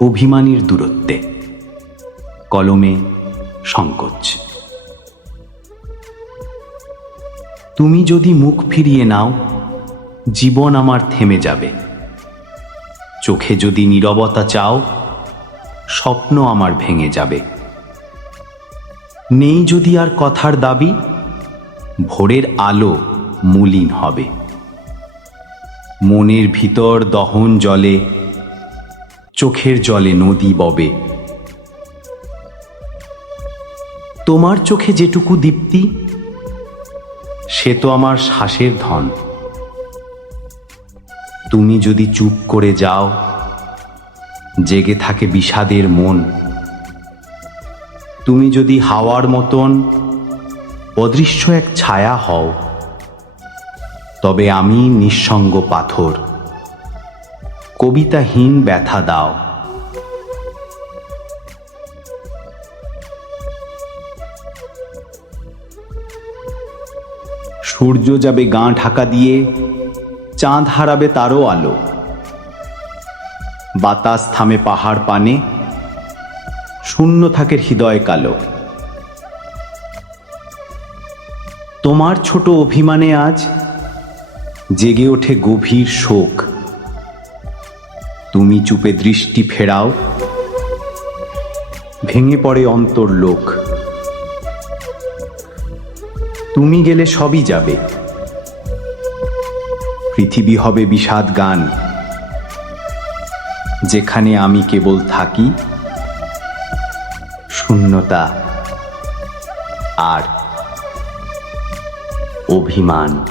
অভিমানীর দূরত্বে। কলমে সংকোচ। তুমি যদি মুখ ফিরিয়ে নাও, জীবন আমার থেমে যাবে। চোখে যদি নীরবতা চাও, স্বপ্ন আমার ভেঙে যাবে। নেই যদি আর কথার দাবি, ভোরের আলো মলিন হবে। মনের ভিতর দহন জলে চোখের জলে নদী ববে। তোমার চোখে যেটুকু দীপ্তি, সে তো আমার শ্বাসের ধন। তুমি যদি চুপ করে যাও, জেগে থাকে বিষাদের মন। তুমি যদি হাওয়ার মতন, অদৃশ্য এক ছায়া হও, তবে আমি নিঃসঙ্গ পাথর। কবিতাহীন ব্যথা দাও। সূর্য যাবে গাঁ ঢাকা দিয়ে, চাঁদ হারাবে তারও আলো। বাতাস থামে পাহাড় পানে, শূন্য থাকে হৃদয় কালো। তোমার ছোট অভিমানে আজ জেগে ওঠে গভীর শোক। তুমি চুপে দৃষ্টি ফেরাও। ভেঙে পড়ে অন্তর্লোক তুমি গেলে সবই যাবে। পৃথিবী হবে বিষাদ গান। যেখানে আমি কেবল থাকি, শূন্যতা আর অভিমান।